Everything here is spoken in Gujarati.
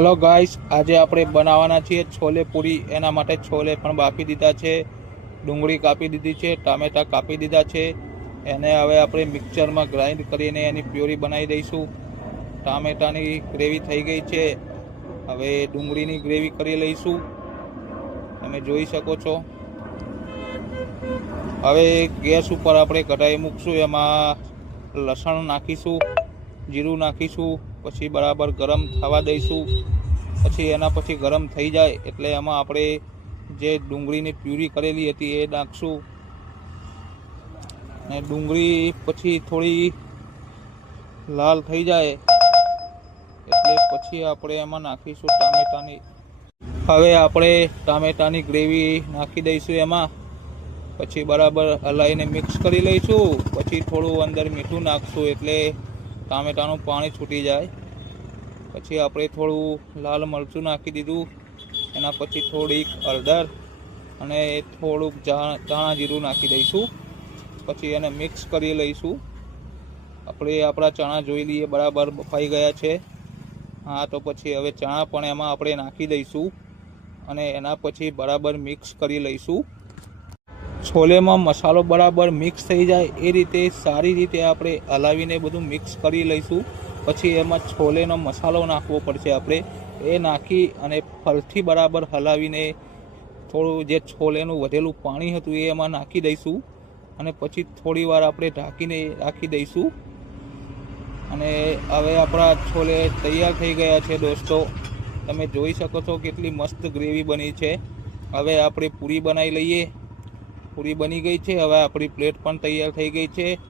હેલો ગાઈસ, આજે આપણે બનાવવાના છીએ છોલે પૂરી। એના માટે છોલે પણ બાફી દીધા છે, ડુંગળી કાપી દીધી છે, ટામેટા કાપી દીધા છે। એને હવે આપણે મિક્સરમાં ગ્રાઇન્ડ કરીને એની પ્યુરી બનાવી દઈશું। ટામેટાની ગ્રેવી થઈ ગઈ છે, હવે ડુંગળીની ગ્રેવી કરી લઈશું, તમે જોઈ શકો છો। હવે ગેસ ઉપર આપણે કઢાઈ મૂકશું, એમાં લસણ નાખીશું, જીરું નાખીશું, પછી બરાબર ગરમ થવા દઈશું। પછી એના પછી ગરમ થઈ જાય એટલે એમાં આપણે જે ડુંગળીની પ્યુરી કરેલી હતી એ નાખશું, અને ડુંગળી પછી થોડી લાલ થઈ જાય એટલે પછી આપણે એમાં નાખીશું ટામેટાની। હવે આપણે ટામેટાની ગ્રેવી નાખી દઈશું એમાં, પછી બરાબર હલાવીને મિક્સ કરી લઈશું। પછી થોડું અંદર મીઠું નાખશું એટલે ટામેટાનું પાણી છૂટી જાય। પછી આપણે થોડું લાલ મરચું નાખી દીધું, એના પછી થોડીક હળદર અને થોડુંક ધાણા જીરું નાખી દઈશું। પછી એને મિક્સ કરી લઈશું। આપણે આપણા ચણા જોઈ લઈએ બરાબર બફાઈ ગયા છે। હા, તો પછી હવે ચણા પણ એમાં આપણે નાખી દઈશું અને એના પછી બરાબર મિક્સ કરી લઈશું। છોલેમાં મસાલો બરાબર મિક્સ થઈ જાય એ રીતે સારી રીતે આપણે હલાવીને બધું મિક્સ કરી લઈશું। પછી એમાં છોલેનો મસાલો નાખવો પડશે આપણે, એ નાખી અને ફરીથી બરાબર હલાવીને થોડું જે છોલેનું વધેલું પાણી હતું એ એમાં નાખી દઈશું અને પછી થોડી વાર આપણે ઢાંકીને રાખી દઈશું। અને હવે આપણા છોલે તૈયાર થઈ ગયા છે દોસ્તો, તમે જોઈ શકો છો કેટલી મસ્ત ગ્રેવી બની છે। હવે આપણે પૂરી બનાવી લઈએ। પૂરી બની ગઈ છે, હવે આપણી પ્લેટ પણ તૈયાર થઈ ગઈ છે।